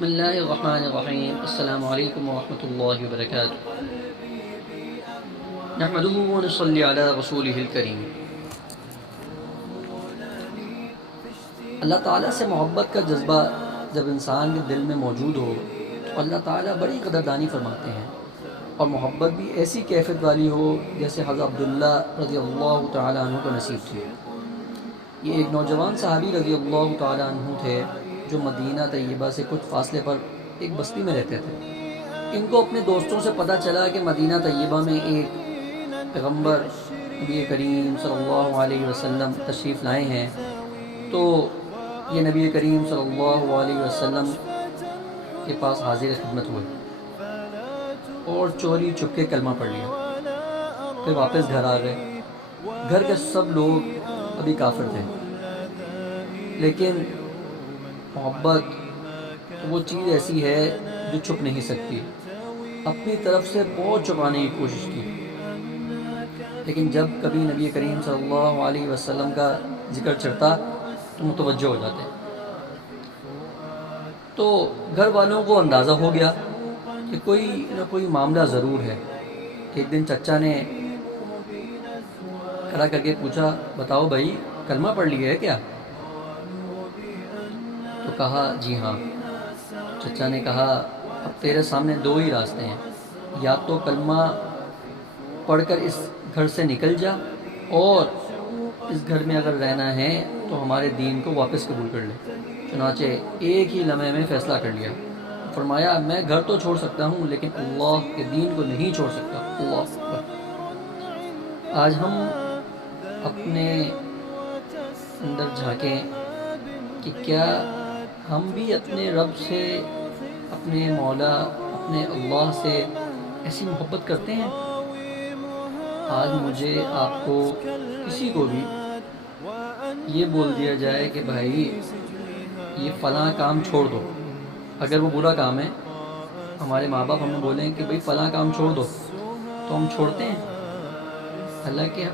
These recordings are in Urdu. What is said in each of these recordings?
بسم اللہ الرحمن الرحیم۔ السلام علیکم ورحمۃ اللہ وبرکاتہ۔ نحمده ونصلی علی رسولہ الکریم۔ اللہ تعالیٰ سے محبت کا جذبہ جب انسان کے دل میں موجود ہو تو اللہ تعالیٰ بڑی قدردانی فرماتے ہیں، اور محبت بھی ایسی کیفیت والی ہو جیسے حضرت عبداللہ رضی اللہ تعالیٰ عنہ کو نصیب تھی۔ یہ ایک نوجوان صحابی رضی اللہ تعالیٰ عنہ تھے جو مدینہ طیبہ سے کچھ فاصلے پر ایک بستی میں رہتے تھے۔ ان کو اپنے دوستوں سے پتہ چلا کہ مدینہ طیبہ میں ایک پیغمبر نبی کریم صلی اللہ علیہ وسلم تشریف لائے ہیں، تو یہ نبی کریم صلی اللہ علیہ وسلم کے پاس حاضر خدمت ہوئے اور چوری چپکے کلمہ پڑھ لیا، پھر واپس گھر آ گئے۔ گھر کے سب لوگ ابھی کافر تھے، لیکن محبت وہ چیز ایسی ہے جو چھپ نہیں سکتی۔ اپنی طرف سے بہت چھپانے کی کوشش کی، لیکن جب کبھی نبی کریم صلی اللہ علیہ وسلم کا ذکر چڑھتا تو متوجہ ہو جاتے۔ تو گھر والوں کو اندازہ ہو گیا کہ کوئی نہ کوئی معاملہ ضرور ہے۔ ایک دن چچا نے کھڑا کر کے پوچھا، بتاؤ بھائی کلمہ پڑھ لی ہے کیا؟ تو کہا جی ہاں۔ چچا نے کہا اب تیرے سامنے دو ہی راستے ہیں، یا تو کلمہ پڑھ کر اس گھر سے نکل جا، اور اس گھر میں اگر رہنا ہے تو ہمارے دین کو واپس قبول کر لے۔ چنانچہ ایک ہی لمحے میں فیصلہ کر لیا، فرمایا میں گھر تو چھوڑ سکتا ہوں لیکن اللہ کے دین کو نہیں چھوڑ سکتا۔ اللہ اکبر۔ آج ہم اپنے اندر جھانکیں کہ کیا ہم بھی اپنے رب سے، اپنے مولا، اپنے اللہ سے ایسی محبت کرتے ہیں؟ آج مجھے، آپ کو، کسی کو بھی یہ بول دیا جائے کہ بھائی یہ فلاں کام چھوڑ دو، اگر وہ برا کام ہے، ہمارے ماں باپ ہمیں بولیں کہ بھائی فلاں کام چھوڑ دو، تو ہم چھوڑتے ہیں؟ حالانکہ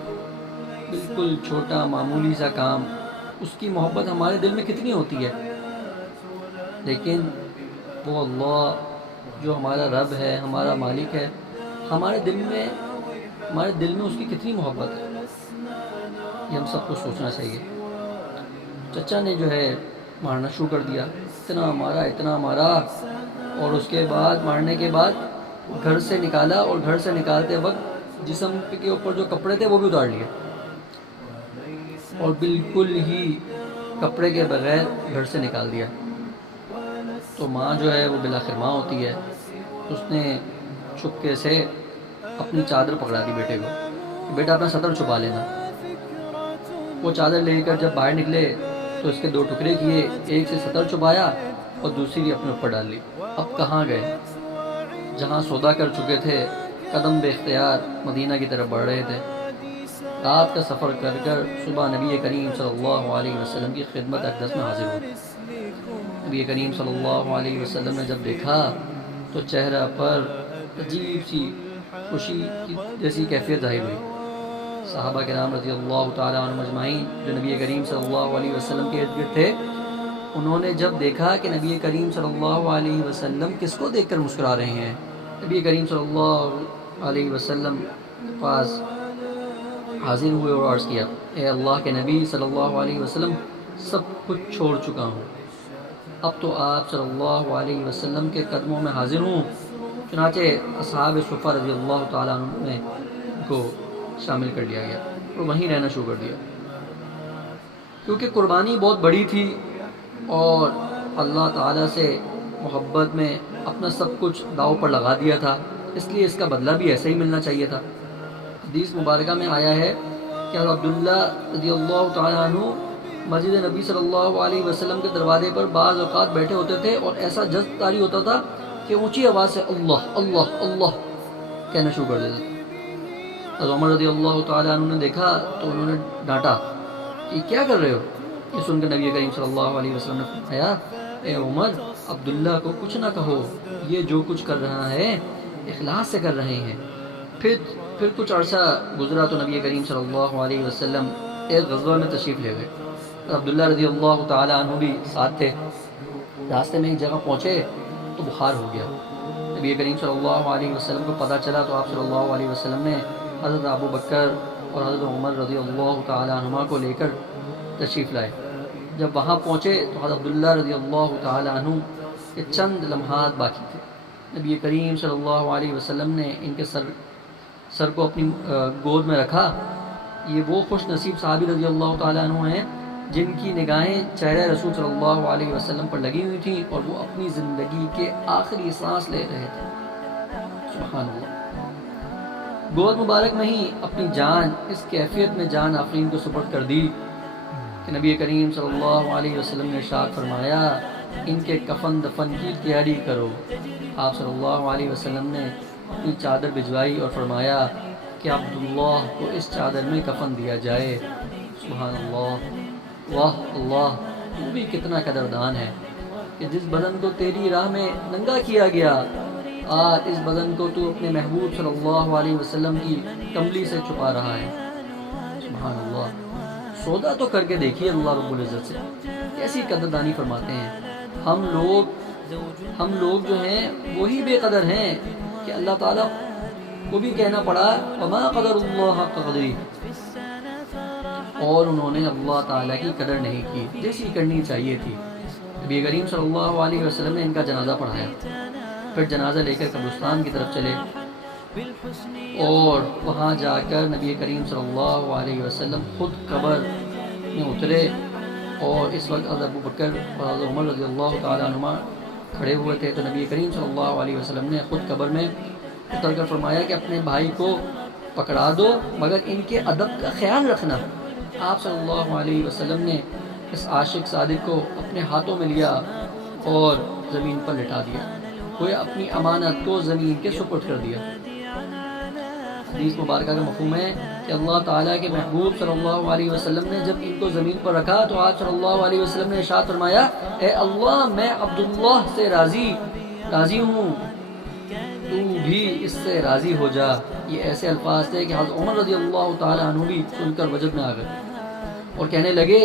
بالکل چھوٹا معمولی سا کام، اس کی محبت ہمارے دل میں کتنی ہوتی ہے، لیکن وہ اللہ جو ہمارا رب ہے، ہمارا مالک ہے، ہمارے دل میں اس کی کتنی محبت ہے، یہ ہم سب کو سوچنا چاہیے۔ چچا نے جو ہے مارنا شروع کر دیا، اتنا مارا، اور اس کے بعد مارنے کے بعد گھر سے نکالا، اور گھر سے نکالتے وقت جسم کے اوپر جو کپڑے تھے وہ بھی اتار لیے، اور بالکل ہی کپڑے کے بغیر گھر سے نکال دیا۔ تو ماں جو ہے وہ بالآخر ماں ہوتی ہے، اس نے چھپکے سے اپنی چادر پکڑا دی بیٹے کو کہ بیٹا اپنا سطر چھپا لینا۔ وہ چادر لے کر جب باہر نکلے تو اس کے دو ٹکڑے کیے، ایک سے سطر چھپایا اور دوسری اپنے اوپر ڈال لی۔ اب کہاں گئے؟ جہاں سودا کر چکے تھے، قدم بے اختیار مدینہ کی طرف بڑھ رہے تھے۔ رات کا سفر کر کر صبح نبی کریم صلی اللہ علیہ وسلم کی خدمت اقدس میں حاضر ہوئے۔ نبی کریم صلی اللہ علیہ وسلم نے جب دیکھا تو چہرہ پر عجیب سی خوشی جیسی کیفیت ظاہر ہوئی۔ صحابہ کرام رضی اللہ تعالیٰ عنہم اجمعین جو نبی کریم صلی اللہ علیہ وسلم کے ارد گرد تھے، انہوں نے جب دیکھا کہ نبی کریم صلی اللہ علیہ وسلم کس کو دیکھ کر مسکرا رہے ہیں، نبی کریم صلی اللہ علیہ وسلم کے پاس حاضر ہوئے اور عرض کیا، اے اللہ کے نبی صلی اللہ علیہ وسلم، سب کچھ چھوڑ چکا ہوں، اب تو آپ صلی اللہ علیہ وسلم کے قدموں میں حاضر ہوں۔ چنانچہ اصحاب صفہ رضی اللہ تعالیٰ عنہ نے کو شامل کر لیا گیا اور وہیں رہنا شروع کر دیا، کیونکہ قربانی بہت بڑی تھی اور اللہ تعالیٰ سے محبت میں اپنا سب کچھ داؤ پر لگا دیا تھا، اس لیے اس کا بدلہ بھی ایسے ہی ملنا چاہیے تھا۔ حدیث مبارکہ میں آیا ہے کہ حضرت عبداللہ رضی اللہ تعالیٰ عنہ مسجد نبی صلی اللہ علیہ وسلم کے دروازے پر بعض اوقات بیٹھے ہوتے تھے اور ایسا جذب طاری ہوتا تھا کہ اونچی آواز سے اللہ اللہ اللہ کہنا شروع کر دیتے تھے۔ حضرت عمر رضی اللہ تعالیٰ عنہ نے دیکھا تو انہوں نے ڈانٹا کہ کیا کر رہے ہو؟ یہ سن کر نبی کریم صلی اللہ علیہ وسلم نے فرمایا، اے عمر، عبداللہ کو کچھ نہ کہو، یہ جو کچھ کر رہا ہے اخلاص سے کر رہے ہیں۔ پھر کچھ عرصہ گزرا تو نبی کریم صلی اللہ علیہ وسلم ایک غزوہ میں تشریف لے گئے۔ عبداللہ رضی اللہ تعالیٰ عنہ بھی ساتھ تھے۔ راستے میں ایک جگہ پہنچے تو بخار ہو گیا۔ نبی کریم صلی اللہ علیہ وسلم کو پتہ چلا تو آپ صلی اللہ علیہ وسلم نے حضرت ابو بکر اور حضرت عمر رضی اللہ تعالی عنہما کو لے کر تشریف لائے۔ جب وہاں پہنچے تو حضرت عبداللہ رضی اللہ تعالی عنہ کے چند لمحات باقی تھے۔ نبی کریم صلی اللہ علیہ وسلم نے ان کے سر کو اپنی گود میں رکھا۔ یہ وہ خوش نصیب صحابی رضی اللہ تعالیٰ عنہ ہیں جن کی نگاہیں چہرہ رسول صلی اللہ علیہ وسلم پر لگی ہوئی تھیں اور وہ اپنی زندگی کے آخری سانس لے رہے تھے۔ سبحان اللہ۔ گود مبارک میں ہی اپنی جان اس کیفیت میں جان آفرین کو سپرد کر دی کہ نبی کریم صلی اللہ علیہ وسلم نے ارشاد فرمایا ان کے کفن دفن کی تیاری کرو۔ آپ صلی اللہ علیہ وسلم نے اپنی چادر بھجوائی اور فرمایا کہ عبداللہ کو اس چادر میں کفن دیا جائے۔ سبحان اللہ۔ واہ اللہ، تو بھی کتنا قدردان ہے کہ جس بدن کو تیری راہ میں ننگا کیا گیا، آج اس بدن کو تو اپنے محبوب صلی اللہ علیہ وسلم کی کملی سے چھپا رہا ہے۔ سبحان اللہ۔ سودا تو کر کے دیکھیے اللہ رب العزت سے کیسی قدردانی فرماتے ہیں۔ ہم لوگ جو ہیں وہی بے قدر ہیں کہ اللہ تعالیٰ کو بھی کہنا پڑا وما قدر اللہ حق قدری، اور انہوں نے اللہ تعالیٰ کی قدر نہیں کی جیسی کرنی چاہیے تھی۔ نبی کریم صلی اللہ علیہ وسلم نے ان کا جنازہ پڑھایا، پھر جنازہ لے کر قبرستان کی طرف چلے اور وہاں جا کر نبی کریم صلی اللہ علیہ وسلم خود قبر میں اترے، اور اس وقت حضرت ابو بکر اور حضرت عمر رضی اللہ تعالیٰ عنہما کھڑے ہوئے تھے۔ تو نبی کریم صلی اللہ علیہ وسلم نے خود قبر میں اتر کر فرمایا کہ اپنے بھائی کو پکڑا دو مگر ان کے ادب کا خیال رکھنا۔ آپ صلی اللہ علیہ وسلم نے اس عاشق صادق کو اپنے ہاتھوں میں لیا اور زمین پر لٹا دیا، وہ اپنی امانت کو زمین کے سپرد کر دیا۔ حدیث مبارکہ کا مفہوم ہے کہ اللہ تعالیٰ کے محبوب صلی اللہ علیہ وسلم نے جب ان کو زمین پر رکھا تو آپ صلی اللہ علیہ وسلم نے ارشاد فرمایا اے اللہ میں عبداللہ سے راضی ہوں، تو بھی اس سے راضی ہو جا۔ یہ ایسے الفاظ تھے کہ حضرت عمر رضی اللہ تعالیٰ عنہ بھی سن کر وجد میں آ گئے اور کہنے لگے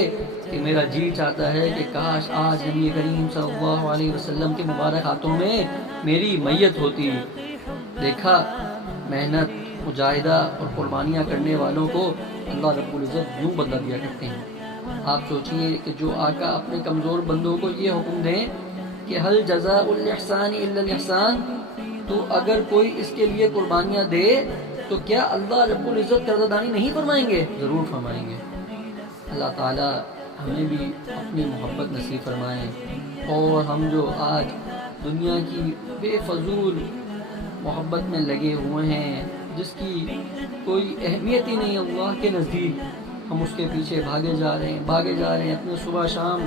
کہ میرا جی چاہتا ہے کہ کاش آج نبی کریم صلی اللہ علیہ وسلم کے مبارک ہاتھوں میں میری میت ہوتی۔ دیکھا، محنت، مجاہدہ اور قربانیاں کرنے والوں کو اللہ رب العزت یوں بدلہ دیا کرتے ہیں۔ آپ سوچئے کہ جو آقا اپنے کمزور بندوں کو یہ حکم دیں کہ حل جزاء الاحسان الا الاحسان، تو اگر کوئی اس کے لیے قربانیاں دے تو کیا اللہ رب العزت قدردانی نہیں فرمائیں گے؟ ضرور فرمائیں گے۔ اللہ تعالیٰ ہمیں بھی اپنی محبت نصیب فرمائیں، اور ہم جو آج دنیا کی بے فضول محبت میں لگے ہوئے ہیں جس کی کوئی اہمیت ہی نہیں اللہ کے نزدیک، ہم اس کے پیچھے بھاگے جا رہے ہیں اپنے صبح شام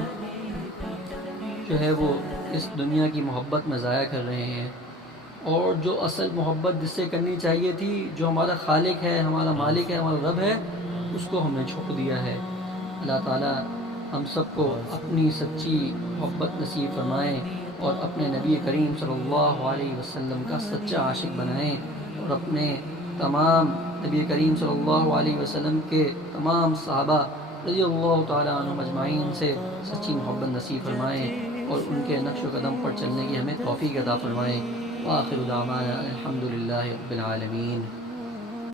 جو ہے وہ اس دنیا کی محبت میں ضائع کر رہے ہیں، اور جو اصل محبت جس سے کرنی چاہیے تھی، جو ہمارا خالق ہے، ہمارا مالک ہے، ہمارا رب ہے، اس کو ہم نے چھوڑ دیا ہے۔ اللہ تعالیٰ ہم سب کو اپنی سچی محبت نصیب فرمائیں اور اپنے نبی کریم صلی اللہ علیہ وسلم کا سچا عاشق بنائیں، اور اپنے تمام نبی کریم صلی اللہ علیہ وسلم کے تمام صحابہ رضی اللہ تعالیٰ عنہم اجمعین سے سچی محبت نصیب فرمائیں اور ان کے نقش و قدم پر چلنے کی ہمیں توفیق عطا فرمائیں۔ وآخر دعوانا الحمد للہ رب العالمین۔